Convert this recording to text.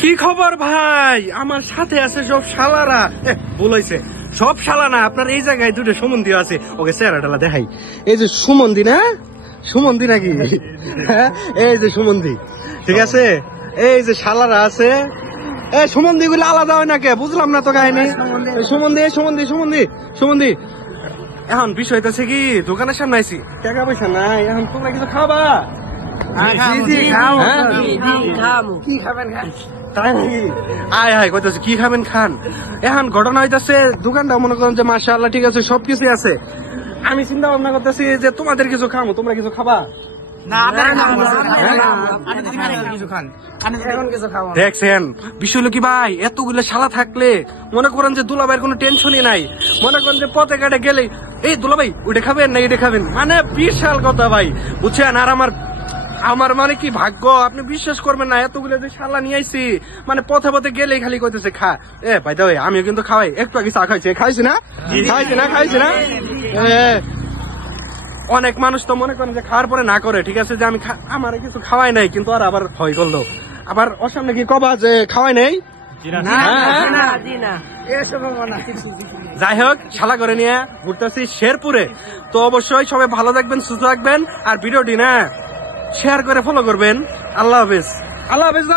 কি খবর ভাই? আমার সাথে আছে সব শালারা। বলেছে সব শালা না, আপনার এই জায়গায় দুটো সুমন্দি আছে, ওকে চেহারাটা দেখাই। এই যে সুমন্দি না, সুমন্দি নাকি? এই যে সুমন্দি, ঠিক আছে। এই যে শালারা আছে, এই সুমন্দি গুলো আলাদা হয় না কে? বুঝলাম না তো কাহিনী। সুমন্দি সুমন্দি সুমন্দি সুমন্দি। এখন বিষয় হইতেছে কি, দোকানের সামনে আইছি, টাকা পয়সা নাই, এখন তোমরা কিছু খাবা? কি খাবেন? তাই নাকি? আয় হায় কইতেছে কি খাবেন খান। এখন ঘটনা হইতেছে, দোকানটা মনে করেন যে মাশাআল্লাহ ঠিক আছে, সবকিছু আছে। আমি চিন্তা ভাবনা করতেছি যে তোমাদের কিছু খামো, তোমরা কিছু খাবা? দেখছেন বিষয় হলো কি ভাই, এতগুলো শালা থাকলে মনে করেন যে দুলাভাইয়ের কোনো টেনশনই নাই। মনে করেন যে পথে ঘাটে গেলে, এই দুলাভাই ওইটা খাবেন না এটা খাবেন, মানে বিশাল কথা ভাই, বুঝছেন। আর আমার মানে কি ভাগ্য, আপনি বিশ্বাস করবেন না, এতগুলো যে শালা নিয়ে আইছি, মানে পথে পথে গেলেই খালি কইতেছে খা। ভাই দাও, আমিও কিন্তু খাওয়াই, একটু আগে চা খাইছি, খাইছি না? অনেক মানুষ তো মনে করেন যে খাওয়ার পরে না করে, ঠিক আছে, যে আমি আমার কিছু খাওয়াই নাই, কিন্তু আর আবার ভয় করলো, আবার ওর সামনে কি কবা যে খাওয়াই নাই? যাই হোক, শালা করে নিয়ে ঘুরতেছি শেরপুরে। তো অবশ্যই সবাই ভালো থাকবেন, সুস্থ থাকবেন, আর ভিডিওটি না শেয়ার করে ফলো করবেন। আল্লাহ হাফেজ, আল্লাহ হাফেজ।